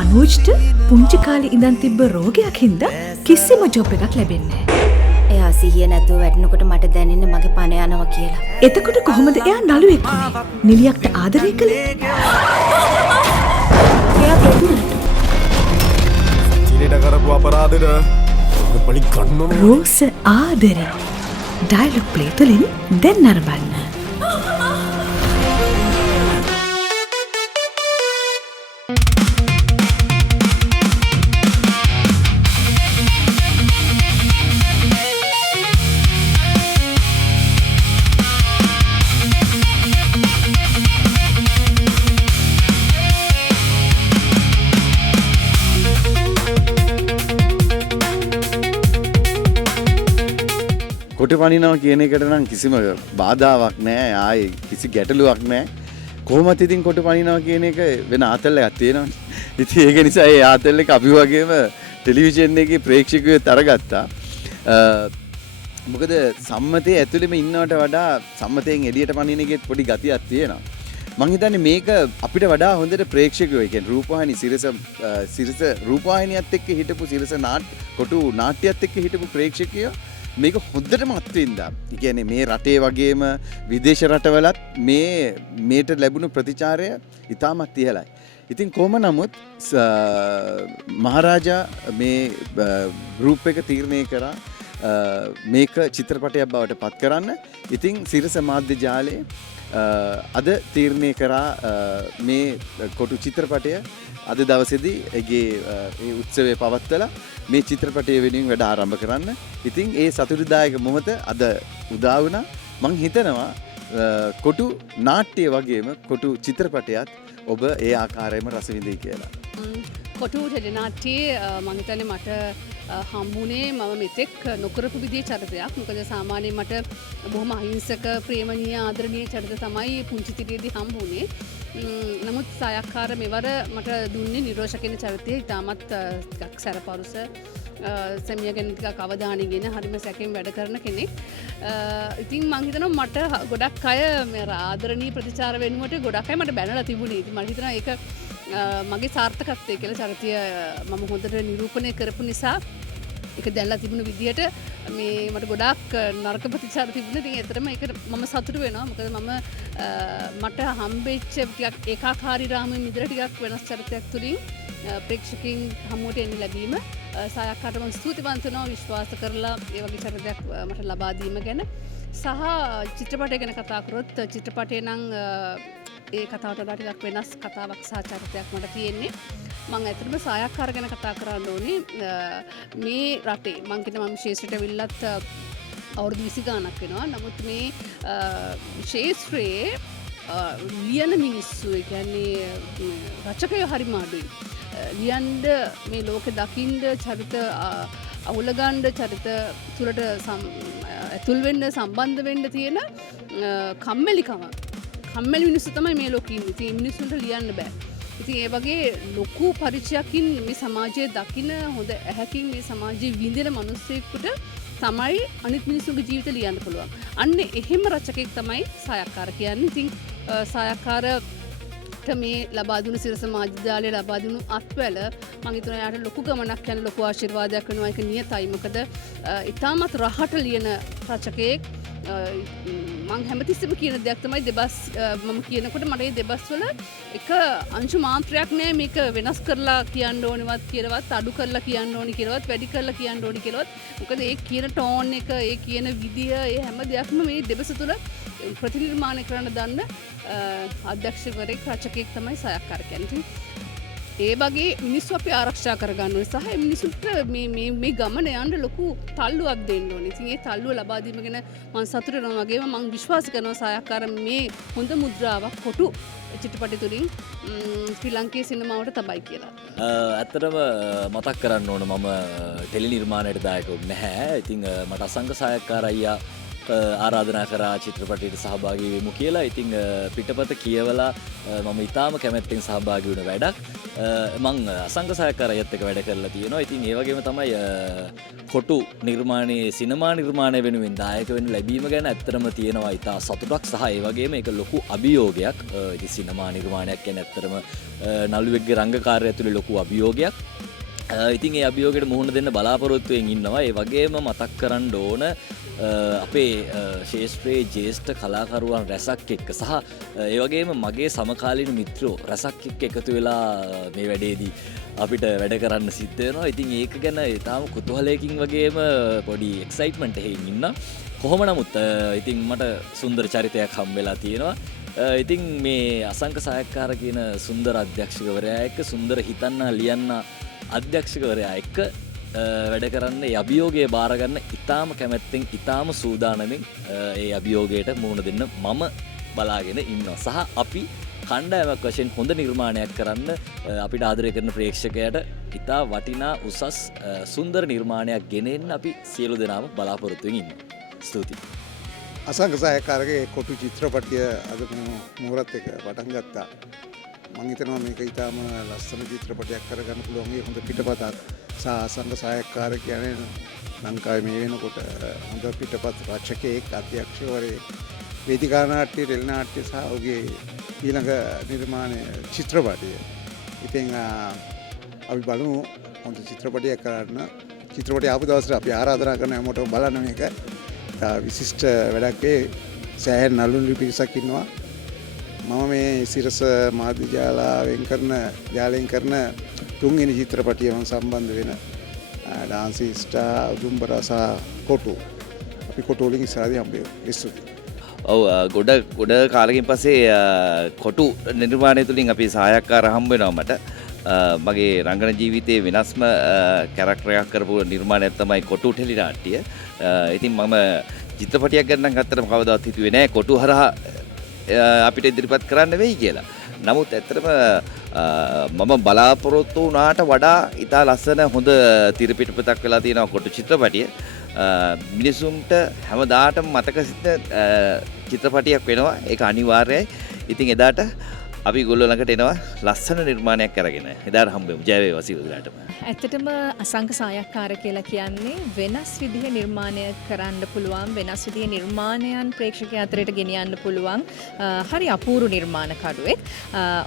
අනූජ්ට පුංචි කාලේ ඉඳන් තිබ්බ රෝගයක් හින්දා කිසිම ජොබ් එකක් ලැබෙන්නේ නැහැ. එයා සිහිය නැතුව වැටෙනකොට මට දැනෙන්නේ මගේ පණ යනවා කියලා. එතකොට කොහොමද එයා නළුවෙක් වුනේ? නිලියක්ට ආදරය කළේ? එයා දෙන්නේ. චීනේට කරපු අපරාධෙට පොඩි ගන්නම රෝස ආදරේ. ඩයලොග් ප්ලේ තුලින් දැන් නරඹන්න. කොට පනිනවා කියන එකට නම් කිසිම බාධාවක් නැහැ. ආයේ කිසි ගැටලුවක් නැහැ. කොහොමත් ඉතින් කොට පනිනවා කියන එක වෙන ආතල් එකක් තියෙනවනේ. ඉතින් ඒක නිසා ඒ ආතල් එක අපි වගේම ටෙලිවිෂන් එකේ ප්‍රේක්ෂකයෝ තරගත්තා. මොකද සම්මතයේ ඇතුළෙම ඉන්නවට වඩා සම්මතයෙන් එළියට පනින එකෙත් පොඩි ගතියක් තියෙනවා. මං හිතන්නේ මේක අපිට වඩා හොඳට ප්‍රේක්ෂකයෝ කියන්නේ රූපවාහිනී සිරස රූපවාහිනියත් එක්ක හිටපු සිරස කොටු නාට්‍යයත් එක්ක හිටපු ප්‍රේක්ෂකයෝ මේක හොඳටම අත්විඳා. ඒ කියන්නේ මේ රටේ වගේම විදේශ රටවලත් මේට ලැබුණු ප්‍රතිචාරය ඉතාමත් ඉහළයි. ඉතින් කොහොම නමුත් මහරජා මේ ගෲප් එක තීරණය කරා මේක චිත්‍රපටයක් බවට පත් කරන්න. ඉතින් සිරස මාධ්‍ය ජාලයේ අද තීරණය කරා මේ කොටු චිත්‍රපටය අද දවසේදී ඒ උත්සවය පවත්වලා මේ චිත්‍රපටය වෙනුවෙන් වැඩ ආරම්භ කරන්න. ඉතින් ඒ සතුටුදායක මොහොත අද උදා වුණා. මං හිතනවා කොටු නාට්‍ය වගේම කොටු චිත්‍රපටයත් ඔබ ඒ ආකාරයෙන්ම රස විඳී කියලා. කොටු ටෙලිනාට්‍යයේ මං හිතන්නේ මට හම්බුනේ මම මෙතෙක් නොකරපු විදිහේ චරිතයක්. මොකද සාමාන්‍යයෙන් මට බොහොම අහිංසක ප්‍රේමණීය ආදරණීය චරිත තමයි පුංචි තිරියේදී හම්බුනේ. නමුත් සායක්කාර මෙවර මට දුන්නේ නිරෝෂ කියන චරිතය. ඉතාමත් ටිකක් සැරපරුස සෙමිය ගැන ටිකක් අවධානයගෙන හරිම සැකෙන් වැඩ කරන කෙනෙක්. ඉතින් මං හිතනවා මට ගොඩක් අය මේ ආදරණීය ප්‍රතිචාර වෙනුවට ගොඩක් අය මට බැනලා තිබුණේ. ඉතින් මම හිතනවා ඒක මගේ සාර්ථකත්වය කියලා චරිතය මම හොඳට නිරූපණය කරපු නිසා ඒක දැල්ලා තිබුණු විදිහට මේ මට ගොඩාක් නරක ප්‍රතිචාර තිබුණා. ඉතින් ඒතරම ඒක මම සතුටු වෙනවා. මොකද මම මට හම්බෙච්ච ටිකක් ඒකාකාරී රාමුවෙන් ඉඳලා ටිකක් වෙනස් චරිතයක් තුලින් ප්‍රේක්ෂකයන් හමුවට එන්න ලැබීම සායක්කාට මම ස්තුතිවන්ත වෙනවා විශ්වාස කරලා ඒ වගේ චරිතයක් මට ලබා දීම ගැන. සහ චිත්‍රපටය ගැන කතා කරොත් චිත්‍රපටය නම් ඒ කතාවට වඩා ටිකක් වෙනස් කතාවක් සහ චරිතයක් මට තියෙන්නේ. මම ඇත්තටම සායක්කාර ගැන කතා කරන්න ඕනේ. මේ රටේ මං කියන මම ශේෂ්ත්‍රයට ඇවිල්ලත් අවුරුදු 20 ගාණක් වෙනවා. නමුත් මේ ශේෂ්ත්‍රයේ ලියන මිනිස්සු ඒ කියන්නේ රචකයෝ හරිම අඩුයි. ලියන්න මේ ලෝකෙ දකින්න චරිත අවුලගන්න චරිත තුලට ඇතුල් වෙන්න සම්බන්ධ වෙන්න තියෙන කම්මැලිකම. කම්මැලි මිනිස්සු තමයි මේ ලෝකෙ ඉන්නේ. ඉතින් මිනිස්සුන්ට ලියන්න බෑ. ඉතින් ඒ වගේ ලොකු පරිචයකින් මේ සමාජයේ දකින්න හොඳ ඇහැකින් මේ සමාජයේ විඳින මිනිස්සෙකුට තමයි අනිත් මිනිස්සුන්ගේ ජීවිත ලියන්න පුළුවන්. අන්න එහෙම රචකෙක් තමයි සායක්කාර කියන්නේ. ඉතින් සායක්කාරට මේ ලබා දුණු සිරස මාධ්‍යාලයේ ලබා දුණු අත්වැල මම හිතනවා යාට ලොකු ගමනක් යන ලොකු ආශිර්වාදයක් වෙනවා. ඒක නියතයි. මොකද ඉතාමත් රහට ලියන රචකයෙක්. මං හැමතිස්සෙම කියන දෙයක් තමයි දෙබස් මම කියනකොට මට මේ දෙබස් වල එක අංශු මාත්‍රයක් නෑ මේක වෙනස් කරලා කියන්න ඕනෙවත් කියලාවත් අඩු කරලා කියන්න ඕනි කියලාවත් වැඩි කරලා කියන්න ඕනි කියලාවත් මොකද ඒ කියන ටෝන් එක ඒ කියන විදිය ඒ හැම දෙයක්ම මේ දෙබස තුල ප්‍රතිනිර්මාණය කරන්න දන්න අධ්‍යක්ෂකවරයෙක් රචකයෙක් තමයි සායක්කාර කියන්නේ. ඒ වගේ මිනිස්සු අපි ආරක්ෂා කරගන්න ඕනේ සහ මිනිස්සුන්ට මේ ගමන යන්න ලොකු තල්ලුවක් දෙන්න ඕනේ. ඉතින් ඒ තල්ලුව ලබා දීම ගැන මම සතුටු වෙනවා වගේම මම විශ්වාස කරනවා සායක්කාර මේ හොඳ මුද්‍රාවක් කොටු චිත්‍රපටය තුලින් ශ්‍රී ලංකේ සිනමාවට තබයි කියලා. ඇත්තටම මතක් කරන්න ඕන මම ටෙලි නිර්මාණයට දායක නැහැ. ඉතින් මට අසංක සායක්කාර අයියා ආරාධනා කරා චිත්‍රපටයට සහභාගී වෙමු කියලා. ඉතින් පිටපත කියවලා මම ඉතාම කැමැත්තෙන් සහභාගී වුණ වැඩක්. මං අසංක සහකාරයත් එක්ක වැඩ කරලා තියෙනවා. ඉතින් ඒ වගේම තමයි කොටු නිර්මාණයේ සිනමා නිර්මාණය වෙනුවෙන් දායක වෙන්න ලැබීම ගැන ඇත්තටම තියෙනවා ඉතා සතුටක් සහ ඒ වගේම ඒක ලොකු අභියෝගයක්. ඉතින් සිනමා නිර්මාණයක් කියන්නේ ඇත්තටම නළුවෙක්ගේ රංගකාරය ඇතුලේ ලොකු අභියෝගයක්. ඉතින් ඒ අභියෝගයට මුහුණ දෙන්න බලාපොරොත්තුවෙන් ඉන්නවා. ඒ වගේම මතක් කරන්න ඕන අපේ ශේෂ්ත්‍රයේ ජ්‍යෙෂ්ඨ කලාකරුවන් රැසක් එක්ක සහ ඒ වගේම මගේ සමකාලීන මිත්‍රෝ රැසක් එක්ක එකතු වෙලා මේ වැඩේදී අපිට වැඩ කරන්න සිද්ධ වෙනවා. ඉතින් ඒක ගැන තාම කුතුහලයකින් වගේම පොඩි එක්සයිට්මන්ට් එකකින් ඉන්න. කොහොම නමුත් ඉතින් මට සුන්දර චරිතයක් හම් වෙලා තියෙනවා. ඉතින් මේ අසංක සහකාර කියන සුන්දර අධ්‍යක්ෂකවරයා එක්ක සුන්දර හිතන්න ලියන්න අධ්‍යක්ෂකවරයා එක්ක වැඩ කරන්න ඒ අභියෝගය බාරගන්න ඉතාම කැමැත්තෙන් ඉතාම සූදානමින් ඒ අභියෝගයට මුහුණ දෙන්න මම බලාගෙන ඉන්නවා. සහ අපි කණ්ඩායමක් වශයෙන් හොඳ නිර්මාණයක් කරන්න අපිට ආදරය කරන ප්‍රේක්ෂකයට ඉතා වටිනා උසස් සුන්දර නිර්මාණයක් ගෙනෙන්න අපි සියලු දෙනාම බලාපොරොත්තුවෙන් ඉන්නවා. ස්තුතියි. අසංක සහකාරගේ කොටු චිත්‍රපටිය අද මුහුරත් එක පටන් ගත්තා. මම හිතනවා මේක ඊටාම ලස්සන චිත්‍රපටයක් කරගන්න පුළුවන්. ඒ හොඳ පිටපතක් සහ අසංක සහකාර කියන්නේ ලංකාවේ මේ වෙනකොට හොඳ පිටපත් රචකයෙක්, අධ්‍යක්ෂකවරයෙක්, වේදිකා නාට්‍ය, ටෙලි නාට්‍ය සහ ඔහුගේ ඊළඟ නිර්මාණ චිත්‍රපටය. ඉතින් අපි බලමු හොඳ චිත්‍රපටයක් කරන්න. චිත්‍රපටය ආපු දවසට අපි ආරාධනා කරන හැමෝටම බලන්න මේක. විශිෂ්ට වැඩක් වේ. සෑහෙන නළුනිලි පිරිසක් ඉන්නවා. මම මේ සිරස මාධ්‍ය ජාලයෙන් කරන තුන්වෙනි චිත්‍රපටිය මම සම්බන්ධ වෙන ඩාන්සි ස්ටාර් උදුම්බර සහ කොටු. අපි කොටු වලින් ඉස්සරහදී හම්බෙමු. ස්තුතියි. ඔව් ගොඩ කාලෙකින් පස්සේ කොටු නිර්මාණය තුළින් අපි සහායකාර හම්බ වෙනවා මට. මගේ රංගන ජීවිතයේ වෙනස්ම කැරක්ටරයක් කරපු නිර්මාණයක් තමයි කොටු ටෙලි නාට්‍ය. ඉතින් මම චිත්‍රපටයක් ගන්න ගත්තට කවදාවත් හිතුවේ නෑ කොටු හරහා අපිට ඉදිරිපත් කරන්න වෙයි කියලා. නමුත් ඇත්තටම මම බලාපොරොත්තු වුණාට වඩා ඉතා ලස්සන හොඳ තිරපිටපතක් වෙලා තියෙනවා කොටු චිත්‍රපටිය. මිනිසුන්ට හැමදාටම මතක සිටින චිත්‍රපටියක් වෙනවා. ඒක අනිවාර්යයි. ඉතින් එදාට අපි ගොල්ලෝ ළඟට එනවා ලස්සන නිර්මාණයක් අරගෙන. එදාට හම්බෙමු. ජය වේවා සියලු දෙනාටම. ඇත්තටම අසංක සහකාර කියලා කියන්නේ වෙනස් විදිහ නිර්මාණය කරන්න පුළුවන්, වෙනස් විදිහ නිර්මාණයන් ප්‍රේක්ෂකයා අතරට ගෙනියන්න පුළුවන් හරි අපූර්ව නිර්මාණකරුවෙක්.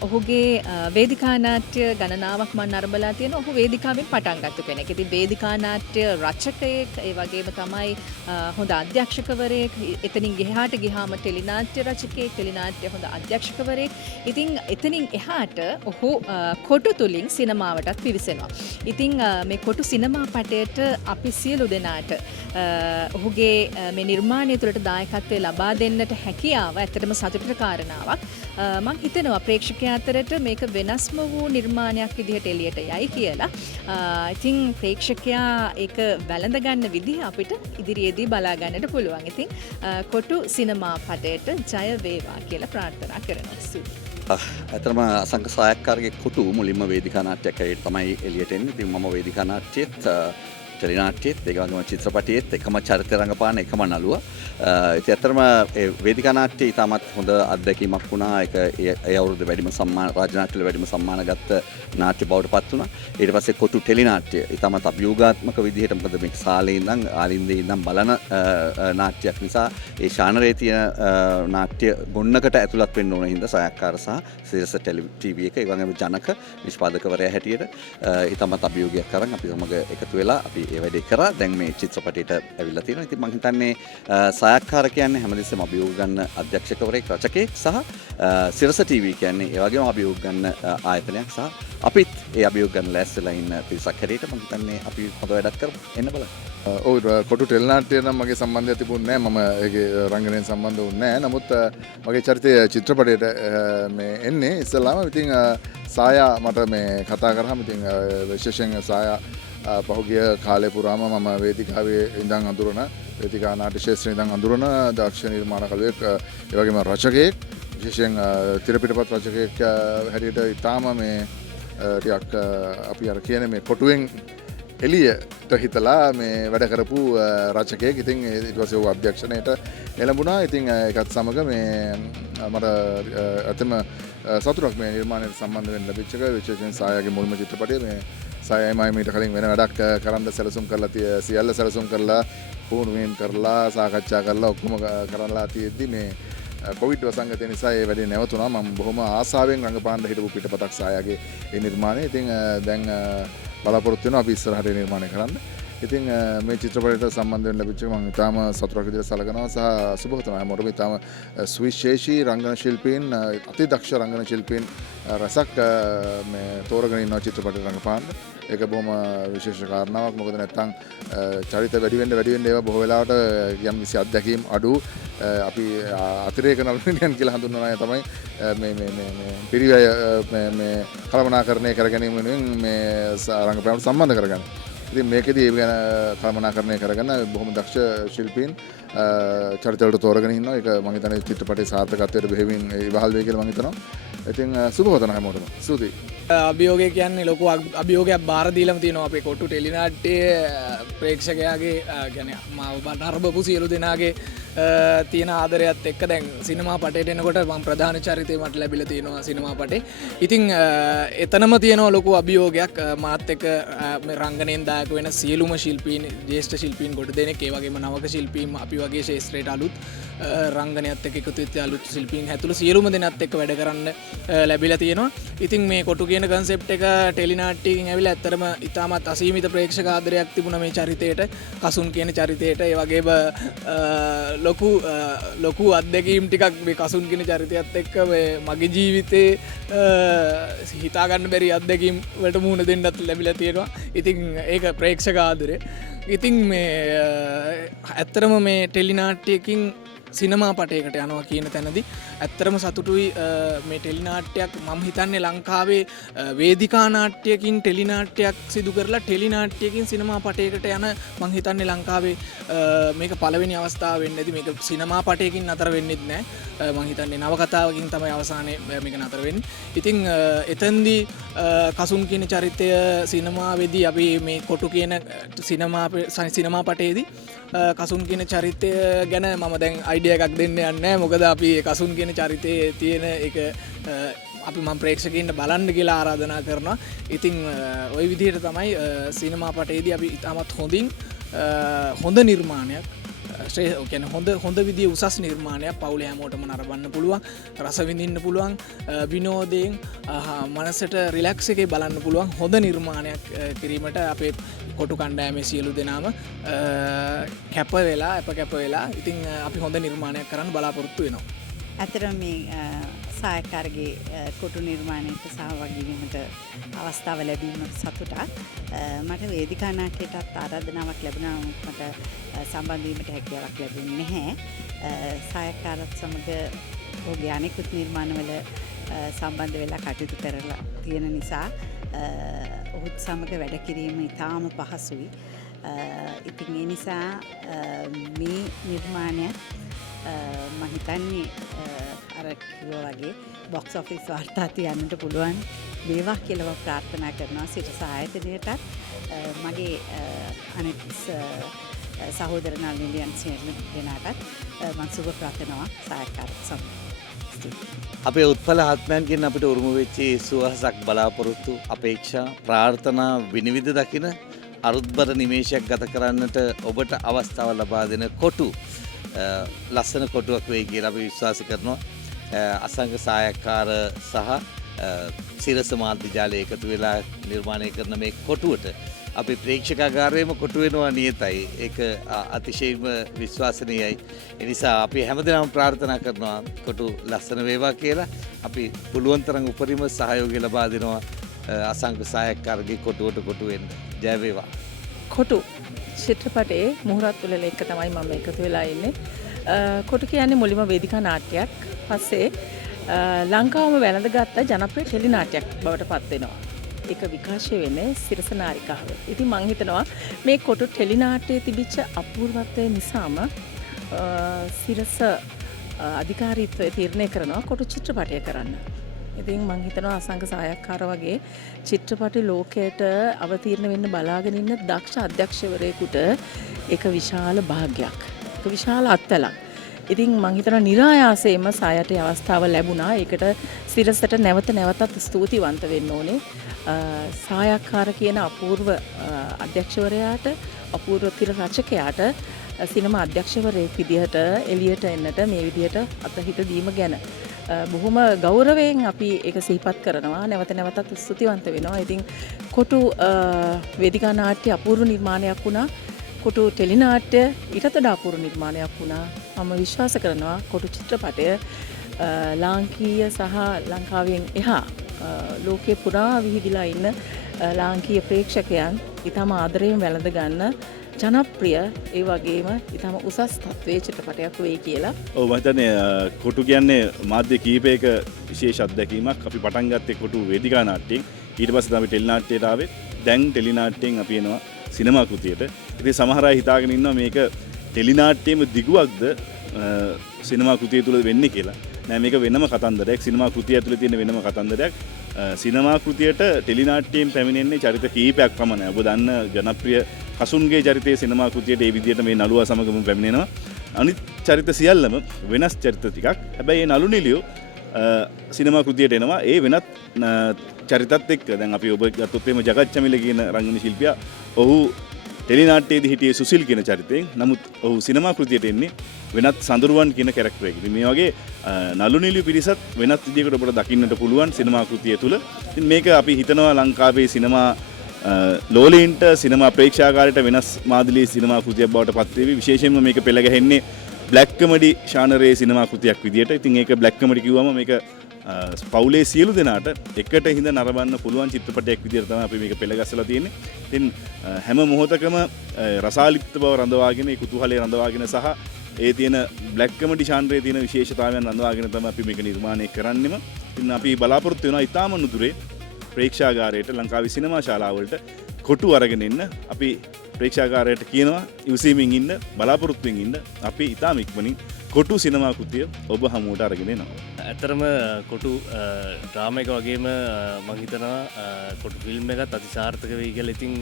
ඔහුගේ වේදිකා නාට්‍ය ගණනාවක් මම නරඹලා තියෙනවා. ඔහු වේදිකාවෙන් පටන් ගත්ත කෙනෙක්. ඉතින් වේදිකා නාට්‍ය රචකයෙක්, ඒ වගේම තමයි හොඳ අධ්‍යක්ෂකවරයෙක්. එතනින් එහාට ගියාම ටෙලි නාට්‍ය රචකයෙක්, ටෙලි නාට්‍ය හොඳ අධ්‍යක්ෂකවරයෙක්. ඉතින් එතනින් එහාට ඔහු කොටු තුලින් සිනමාවටත් පිවිසෙනවා. ඉතින් මේ කොටු සිනමා පටයට අපි සියලු දෙනාට ඔහුගේ මේ නිර්මාණය තුළට දායකත්වය ලබා දෙන්නට හැකියාව ඇත්තටම සතුටට කාරණාවක්. මම හිතනවා ප්‍රේක්ෂකයා අතරට මේක වෙනස්ම වූ නිර්මාණයක් විදිහට එළියට යයි කියලා. ඉතින් ප්‍රේක්ෂකයා ඒක වැළඳ ගන්න විදිහ අපිට ඉදිරියේදී බලා ගන්නට පුළුවන්. ඉතින් කොටු සිනමා පටයට ජය වේවා කියලා ප්‍රාර්ථනා කරනවා. ඇතරම අසංක සහකාරගේ කොටු මුලින්ම වේදිකා නාට්‍යයක් ඇරෙට තමයි එළියට එන්නේ. ඉතින් මම වේදිකා නාට්‍යයේත් ටෙලි නාට්‍යයේත් ඒ වගේම චිත්‍රපටයේත් එකම චරිත රංගපාන එකම නළුවා. ඉතින් ඇත්තටම ඒ වේදිකා නාට්‍යය ඉතාමත් හොඳ අත්දැකීමක් වුණා. ඒක ඒ අවුරුද්දේ වැඩිම සම්මාන රාජ්‍ය නාට්‍යවල වැඩිම සම්මාන ගත්ත නාට්‍ය බවට පත් වුණා. ඊට පස්සේ කොටු ටෙලි නාට්‍ය ඉතාමත් අභියෝගාත්මක විදිහට මොකද මේක සාලේ ඉඳන් ආලින්දේ ඉඳන් බලන නාට්‍යයක් නිසා ඒ ශානරේ තියෙන නාට්‍ය ගොන්නකට ඇතුළත් වෙන්න ඕන හින්දා සහකාර සහ සිරස ටීවී එක ඒ වගේම ජනක නිෂ්පාදකවරයා හැටියට ඉතාමත් අභියෝගයක් කරන් අපි සමග එකතු වෙලා අපි ඒ වැඩේ කරා. දැන් මේ චිත්‍රපටයට ඇවිල්ලා තියෙනවා. ඉතින් මම හිතන්නේ සහකාර කියන්නේ හැමදෙස්සෙම අභියෝග ගන්න අධ්‍යක්ෂකවරයෙක්, රචකයෙක් සහ සිරස ටීවී කියන්නේ ඒ වගේම අභියෝග ගන්න ආයතනයක් සහ අපිත් ඒ අභියෝග ගන්න ලෑස්තිලා ඉන්න පිරිසක් හැටියට මම හිතන්නේ අපි හොඳ වැඩක් කරමු. එන්න බලන්න. ඔව් කොටු ටෙලි නාට්‍ය නම් මගේ සම්බන්ධයක් තිබුණේ නැහැ. මම ඒකේ රංගනයෙන් සම්බන්ධ වුණේ නැහැ. නමුත් මගේ චරිතය චිත්‍රපටයට මේ එන්නේ ඉස්සෙල්ලාම ඉතින් සායා මට මේ කතා කරාම ඉතින් විශේෂයෙන් සායා පහුගිය කාලය පුරාම මම වේදිකාවේ ඉඳන් අඳුරන වේදිකා නාට්‍ය ශාස්ත්‍රයේ ඉඳන් අඳුරන දක්ෂ නිර්මාණකරුවෙක්, ඒ වගේම රචකයෙක්, විශේෂයෙන් තිරපිටපත් රචකයෙක් හැටියට ඉතාම මේ ටිකක් අපි අර කියන්නේ මේ කොටුවෙන් එලියට හිතලා මේ වැඩ කරපු රචකයෙක්. ඉතින් ඊට පස්සේ ਉਹ අධ්‍යක්ෂණයට එළඹුණා. ඉතින් ඒකත් සමග මේ මට අතම සතුටක් මේ නිර්මාණයට සම්බන්ධ වෙන්න ලැබිච්ච එක. විශේෂයෙන් සායාගේ මුල්ම චිත්‍රපටය මේ සායමයි මීට කලින් වෙන වැඩක් කරන්න සැලසුම් කරලා සියල්ල සැලසුම් කරලා පුහුණුවීම් කරලා සාකච්ඡා කරලා ඔක්කොම කරලා තියෙද්දි මේ කොවිඩ් වසංගතය නිසා ඒ වැඩේ නැවතුණා. මම බොහොම ආසාවෙන් රංගපාන්න හිටපු පිටපතක් සායාගේ ඒ නිර්මාණය. ඉතින් දැන් බලාපොරොත්තු වෙනවා අපි ඉස්සරහට නිර්මාණය කරන්න. ඉතින් මේ චිත්‍රපටයට සම්බන්ධ වෙන්න ලැබිච්ච එක මම ඉතාම සතුටක් විදිහට සලකනවා සහ සුබවතනවා හැමෝටම. ඉතාම සුවිශේෂී රංගන ශිල්පීන් අති දක්ෂ රංගන ශිල්පීන් රසක් මේ තෝරගෙන ඉන්නවා චිත්‍රපටයට රංගපාන්න. ඒක බොහොම විශේෂ කාරණාවක්. මොකද නැත්තම් චරිත වැඩි වෙන්න ඒවා බොහෝ වෙලාවට යම් කිසි අත්දැකීම් අඩු අපි අතිරේක නළුනියන් කියලා හඳුන්වන අය තමයි මේ පිරිවැය මේ කළමනාකරණය කර ගැනීම වෙනුවෙන් මේ රංගපෑමට සම්බන්ධ කරගන්න. ඉතින් මේකෙදී ඒ ගැන කළමනාකරණය කරගෙන බොහොම දක්ෂ ශිල්පීන් චරිතවලට තෝරගෙන ඉන්නවා. ඒක මම හිතන්නේ චිත්‍රපටයේ සාර්ථකත්වයට බෙහෙවින් ඉවහල් වෙයි කියලා මම හිතනවා. ඉතින් සුබවතන හැමෝටම. ස්තුතියි. අභියෝගය කියන්නේ ලොකු අභියෝගයක් බාර දීලම තියෙනවා අපේ කොට්ටු ටෙලිනාට්‍යයේ ප්‍රේක්ෂකයාගේ කියන්නේ මාව නරඹපු සියලු දෙනාගේ තියෙන ආදරයත් එක්ක දැන් සිනමා පටේට එනකොට මම ප්‍රධාන චරිතය මට ලැබිලා තියෙනවා සිනමා පටේ. ඉතින් එතනම තියෙනවා ලොකු අභියෝගයක් මාත් එක්ක මේ රංගනයෙන් දායක වෙන සියලුම ශිල්පීන් ජ්‍යෙෂ්ඨ ශිල්පීන් කොට දෙනෙක් ඒ වගේම නවක ශිල්පීන් අපි වගේ ශාස්ත්‍රයට අලුත් රංගනයත් එක්ක එකතු වෙච්ච අලුත් ශිල්පීන් හැතුළු සියලුම දෙනාත් එක්ක වැඩ කරන්න ලැබිලා තියෙනවා. ඉතින් මේ කොටු කියන කන්සෙප්ට් එක ටෙලිනාට්‍යකින් ඇවිල්ලා ඇත්තටම ඉතාමත් අසීමිත ප්‍රේක්ෂක ආදරයක් තිබුණා මේ චරිතයට. කසුන් කියන චරිතයට. ඒ වගේම ලොකු අත්දැකීම් ටිකක් මේ කසුන් කියන චරිතයත් එක්ක මගේ ජීවිතේ හිතාගන්න බැරි අත්දැකීම් වලට මුහුණ දෙන්නත් ලැබිලා තියෙනවා. ඉතින් ඒක ප්‍රේක්ෂක ආදරය. ඉතින් මේ ඇත්තරම මේ ටෙලිනාට්‍යකින් සිනමා පටයකට යනවා කියන තැනදී ඇත්තරම සතුටුයි. මේ ටෙලිනාට්‍යයක් මම හිතන්නේ ලංකාවේ වේදිකා නාට්‍යකින් ටෙලිනාට්‍යයක් සිදු කරලා ටෙලිනාට්‍යකින් සිනමා පටයකට යන මම හිතන්නේ ලංකාවේ මේක පළවෙනි අවස්ථාව වෙන්නේ නැති. මේක සිනමා පටයකින් නතර වෙන්නෙත් නැහැ. මම හිතන්නේ නවකතාවකින් තමයි අවසානයේ මේක නතර වෙන්නේ. ඉතින් එතෙන්දී කසුන් කියන චරිතය සිනමාවේදී අපි මේ කොටු කියන සිනමා පටයේදී කසුන් කියන චරිතය ගැන මම දැන් අයිඩියා එකක් දෙන්න යන්නේ නැහැ. මොකද අපි කසුන් කියන චරිතයේ තියෙන එක අපි මම ප්‍රේක්ෂකයින්ට බලන්න කියලා ආරාධනා කරනවා. ඉතින් ওই විදිහට තමයි සිනමා පටයේදී අපි ඉතාමත් හොඳ නිර්මාණයක් හොඳ විදිය උසස් නිර්මාණයක් පවුලේ හැමෝටම නරඹන්න පුළුවන්, රස විඳින්න පුළුවන්, විනෝදයෙන් මනසට රිලැක්ස් එකේ බලන්න පුළුවන් හොඳ නිර්මාණයක් කිරීමට අපේ කොටු කණ්ඩායමේ සියලු දෙනාම කැප වෙලා ඉතින් අපි හොඳ නිර්මාණයක් කරන්න බලාපොරොත්තු වෙනවා. ඇත්තටම මේ සායකාරගේ කොටු නිර්මාණයට සහභාගී වීමට අවස්ථාව ලැබීම සතුටක්. මට වේදිකා නාට්‍යයටත් ආරාධනාවක් ලැබුණා. මට සම්බන්ධ වීමට හැකියාවක් ලැබුණේ නැහැ. සායකාරත් සමග ඔහුගේ අනෙකුත් නිර්මාණවල සම්බන්ධ වෙලා කටයුතු කරලා තියෙන නිසා ඔහුත් සමග වැඩ කිරීම ඉතාම පහසුයි. ඉතින් ඒ නිසා මේ නිර්මාණය මම හිතන්නේ අර කිව්වා වගේ බොක්ස් ඔෆිස් වාර්තා තියන්නට පුළුවන් වේවා කියලා ප්‍රාර්ථනා කරනවා. සිට සහායකයටත් මගේ අනෙක් සහෝදර නලිනියන් සියලු දෙනාටත් මම සුබ ප්‍රාර්ථනාවක් සහායකාරත් සමග. අපේ උත්පල ආත්මයන්ගෙන් අපිට උරුම වෙච්ච සුවහසක් බලාපොරොත්තු අපේක්ෂා ප්‍රාර්ථනා විනිවිද දකින අරුත්බර නිමේෂයක් ගත කරන්නට ඔබට අවස්ථාව ලබා දෙන කොටු ලස්සන කොටුවක් වෙයි කියලා අපි විශ්වාස කරනවා. අසංග සායක්කාර සහ සිරස මාධ්‍ය ජාලය එකතු වෙලා නිර්මාණය කරන මේ කොටුවට අපි ප්‍රේක්ෂකාගාරයේම කොටු වෙනවා නියතයි. ඒක අතිශයින්ම විශ්වාසනීයයි. ඒ නිසා අපි හැමදෙනාම ප්‍රාර්ථනා කරනවා කොටු ලස්සන වේවා කියලා. අපි පුළුවන් තරම් උපරිම සහයෝගය ලබා දෙනවා අසංග සායක්කාරගේ කොටුවට කොටු වෙන්න. ජය වේවා. කොටු චිත්‍රපටයේ මුහුරත් උළෙල එක තමයි මම එකතු වෙලා ඉන්නේ. කොටු කියන්නේ මුලින්ම වේදිකා නාට්‍යයක්. පස්සේ ලංකාවම වැළඳගත්ත ජනප්‍රිය ටෙලි නාට්‍යයක් බවට පත් වෙනවා. ඒක විකාශය වෙන්නේ සිරස නාරිකාව. ඉතින් මම හිතනවා මේ කොටු ටෙලි නාට්‍යයේ තිබිච්ච අපූර්වත්වය නිසාම සිරස අධිකාරීත්වය තීරණය කරනවා කොටු චිත්‍රපටය කරන්න. ඉතින් මං හිතනවා අසංක සායක්කාර වගේ චිත්‍රපටි ලෝකයට අවතීර්ණ වෙන්න බලාගෙන ඉන්න දක්ෂ අධ්‍යක්ෂවරයෙකුට ඒක විශාල භාග්යක්. ඒක විශාල අත්වැලක්. ඉතින් මං හිතනවා નિરાයාසයෙන්ම සායට අවස්ථාව ලැබුණා. ඒකට සිරසට නැවතත් ස්තුතිවන්ත වෙන්න ඕනේ. සායක්කාර කියන අපූර්ව අධ්‍යක්ෂවරයාට අපූර්ව තිර රචකයාට සිනමා අධ්‍යක්ෂවරයෙක් විදිහට එළියට එන්නට මේ විදිහට අතහිත දීම ගැන බොහොම ගෞරවයෙන් අපි ඒක සිහිපත් කරනවා. නැවතත් ස්තුතිවන්ත වෙනවා. ඉතින් කොටු වේදිකා නාට්‍ය අපූර්ව නිර්මාණයක් වුණා. කොටු ටෙලිනාට්‍ය ඊටත් වඩා අපූර්ව නිර්මාණයක් වුණා. මම විශ්වාස කරනවා කොටු චිත්‍රපටය ලාංකීය සහ ලංකාවෙන් එහා ලෝකේ පුරා විහිදිලා ඉන්න ලාංකීය ප්‍රේක්ෂකයන් ඊටම ආදරයෙන් වැළඳ ගන්න ජනප්‍රිය ඒ වගේම ඊටම උසස් තත්ත්වයේ චිත්‍රපටයක් වෙයි කියලා. ඔව් මම හිතන්නේ කොටු කියන්නේ මාධ්‍ය කීපයක විශේෂ අත්දැකීමක්. අපි පටන් ගත්තේ කොටු වේදිකා නාට්‍යයෙන්. ඊට පස්සේ තමයි ටෙලි නාට්‍යයට ආවේ. දැන් ටෙලි නාට්‍යයෙන් අපි එනවා සිනමා කෘතියට. ඉතින් සමහර අය හිතාගෙන ඉන්නවා මේක ටෙලි නාට්‍යයේම දිගුවක්ද සිනමා කෘතිය තුල වෙන්නේ කියලා. නෑ මේක වෙනම කතන්දරයක්. සිනමා කෘතිය ඇතුලේ තියෙන වෙනම කතන්දරයක්. සිනමා කෘතියට ටෙලි නාට්‍යයෙන් පැමිණෙන්නේ චරිත කීපයක් පමණයි. ඔබ දන්න ජනප්‍රිය කසුන්ගේ චරිතයේ සිනමා කෘතියට ඒ විදිහට මේ නළුවා සමගම පැමිණෙනවා. අනිත් චරිත සියල්ලම වෙනස් චරිත ටිකක්. හැබැයි මේ නළු නිලියෝ සිනමා කෘතියට එනවා. ඒ වෙනත් චරිතත් එක්ක දැන් අපි ඔබ ගත්තොත් එහෙම ජගත් චමිල කියන රංගන ශිල්පියා ඔහු ටෙලි නාට්‍යයේදී හිටියේ සුසිල් කියන චරිතයෙන්. නමුත් ඔහු සිනමා කෘතියට එන්නේ වෙනත් සඳරුවන් කියන කැරක්ටර් එකකින්. මේ වගේ නළු නිලියු පිරිසත් වෙනත් විදිහකට ඔබට දකින්නට පුළුවන් සිනමා කෘතිය තුල. ඉතින් මේක අපි හිතනවා ලංකාවේ සිනමා ලෝලීන්ට සිනමා ප්‍රේක්ෂාකාරයට වෙනස් මාදිලී සිනමා කෘතියක් බවට පත් වේවි. විශේෂයෙන්ම මේක පෙළ ගැහෙන්නේ බ්ලැක් කමඩි ෂානරයේ සිනමා කෘතියක් විදියට. ඉතින් ඒක බ්ලැක් කමඩි කිව්වම මේක පවුලේ සියලු දෙනාට එකට හිඳ නරඹන්න පුළුවන් චිත්‍රපටයක් විදියට තමයි අපි මේක පෙළ ගැසලා තියෙන්නේ. ඉතින් හැම මොහොතකම රසාලිප්ත බව රඳවාගෙන ඒ කුතුහලය රඳවාගෙන සහ ඒ තියෙන බ්ලැක් කමඩි ෂානරයේ තියෙන විශේෂතාවයන් රඳවාගෙන තමයි අපි මේක නිර්මාණය කරන්නෙම. ඉතින් අපි බලාපොරොත්තු වෙනවා ඊටාම නුදුරේ ප්‍රේක්ෂාගාරයට ලංකාවේ සිනමා ශාලාවලට කොටු අරගෙන එන්න. අපි ප්‍රේක්ෂාගාරයට කියනවා ඉවසීමෙන් ඉන්න, බලාපොරොත්තුෙන් ඉන්න. අපි ඊටාම ඉක්මනින් කොටු සිනමා කෘතිය ඔබ හමුවට අරගෙන එනවා. ඇතරම කොටු ඩ්‍රාම එක වගේම මං හිතනවා කොටු ෆිල්ම් එකත් අතිසාර්ථක වෙයි කියලා. ඉතින්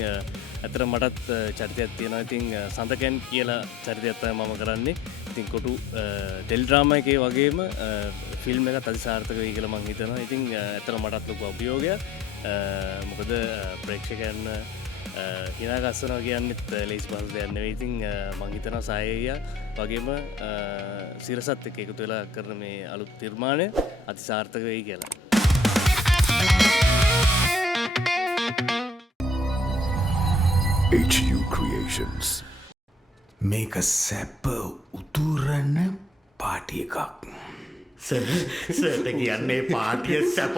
ඇතර මටත් චරිතයක් තියෙනවා. ඉතින් සඳකැන් කියලා චරිතයක් තමයි මම කරන්නේ. ඉතින් කොටු ටෙලි ඩ්‍රාමා එකේ වගේම ෆිල්ම් එකත් අතිසාර්ථක වෙයි කියලා මං හිතනවා. ඉතින් ඇතර මටත් ලොකු අභියෝගයක්. මොකද ප්‍රේක්ෂකයන් හිනා ගස්සනවා කියන්නෙත් ලේසි පහසු දෙයක් නෙවෙයි. ඉතින් මං හිතනවා සායය වගේම සිරසත් එක්ක එකතු වෙලා කරන මේ අලුත් නිර්මාණය අතිසාර්ථක වෙයි කියලා. HU Creations මේක සැප උතුරන පාටි එකක්. සර්ට කියන්නේ පාටිය සැප